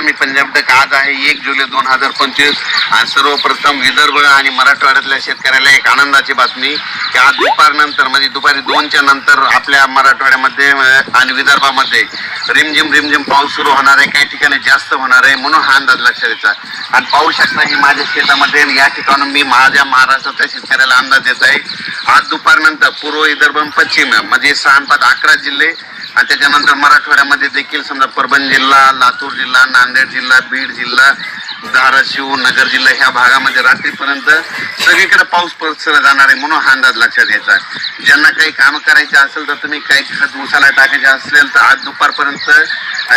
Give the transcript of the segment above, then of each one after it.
मी पंजाब तक आज आहे एक जुलै दोन हजार पंचवीस. आणि सर्वप्रथम विदर्भ आणि मराठवाड्यातल्या शेतकऱ्याला एक आनंदाची बातमी की आज दुपारनंतर म्हणजे दुपारी दोनच्या नंतर आपल्या मराठवाड्यामध्ये आणि विदर्भामध्ये रिमझिम रिमझिम पाऊस सुरू होणार आहे काही ठिकाणी जास्त होणार आहे म्हणून हा अंदाज लक्षात यायचा आणि पाहू शकता की माझ्या शेतामध्ये या ठिकाणून मी माझ्या महाराष्ट्रातल्या शेतकऱ्याला अंदाज देत आहे आज दुपारनंतर पूर्व विदर्भ पश्चिम म्हणजे सहा पाच अकरा जिल्हे आणि त्याच्यानंतर मराठवाड्यामध्ये देखील समजा परभणी जिल्हा लातूर जिल्हा नांदेड जिल्हा बीड जिल्हा धाराशिव नगर जिल्हा ह्या भागामध्ये रात्रीपर्यंत सगळीकडे पाऊस पसरला जाणार आहे म्हणून हा अंदाज लक्षात घ्यायचा ज्यांना काही कामं करायचे असेल तर तुम्ही काही खत उसाला टाकायचे असेल तर आज दुपारपर्यंत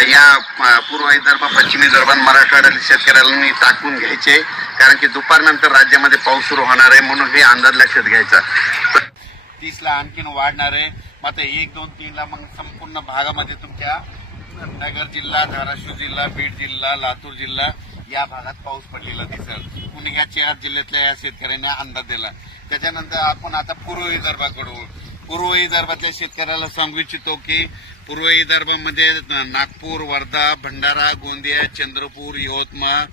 या पूर्व विदर्भ पश्चिम विदर्भात मराठवाड्यातील शेतकऱ्यांनी टाकून घ्यायचे. कारण की दुपारनंतर राज्यामध्ये पाऊस सुरू होणार आहे म्हणून हे अंदाज लक्षात घ्यायचा. तीसला आणखीन वाढणार आहे. मग आता एक दोन तीनला मग संपूर्ण भागामध्ये तुमच्या नगर जिल्हा धाराशिव जिल्हा बीड जिल्हा लातूर जिल्हा या भागात पाऊस पडलेला दिसेल. कुणी या चार जिल्ह्यातल्या या शेतकऱ्यांना अंदाज दिला. त्याच्यानंतर आपण आता पूर्व विदर्भाकडे पूर्व विदर्भातल्या शेतकऱ्याला सांगू इच्छितो की पूर्व विदर्भामध्ये नागपूर वर्धा भंडारा गोंदिया चंद्रपूर यवतमाळ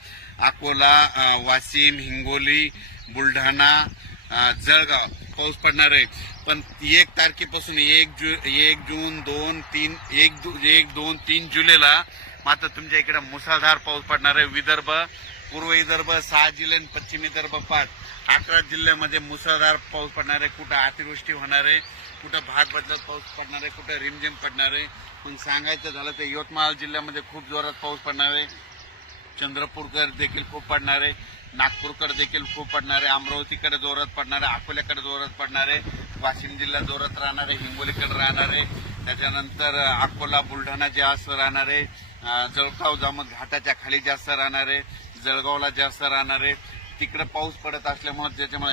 अकोला वाशिम हिंगोली बुलढाणा जळगाव पाऊस पडणार आहे. पण एक तारखेपासून एक जु एक जून दोन तीन एक दु एक दोन तीन जुलैला मात्र तुमच्या इकडे मुसळधार पाऊस पडणार आहे. विदर्भ पूर्व विदर्भ सहा जिल्हे आणि पश्चिम विदर्भ पाच. अकरा जिल्ह्यामध्ये मुसळधार पाऊस पडणार आहे. कुठं अतिवृष्टी होणार आहे कुठं भाग बदलत पाऊस पडणार आहे कुठं रिमझिम पडणार आहे. पण सांगायचं झालं तर यवतमाळ जिल्ह्यामध्ये खूप जोरात पाऊस पडणार आहे. चंद्रपूरकर देखील खूप पडणार आहे. नागपूरकडे देखील खूप पडणार आहे. अमरावतीकडे जोरात पडणार आहे. अकोल्याकडे जोरात पडणार आहे. वाशिम जिल्हा जोरात राहणार आहे. हिंगोलीकडे राहणार आहे. त्याच्यानंतर अकोला बुलढाणा जास्त राहणार आहे. जळगाव जामत घाटाच्या खाली जास्त राहणार आहे. जळगावला जास्त राहणार आहे. तिकडे पाऊस पडत असल्यामुळे त्याच्यामुळे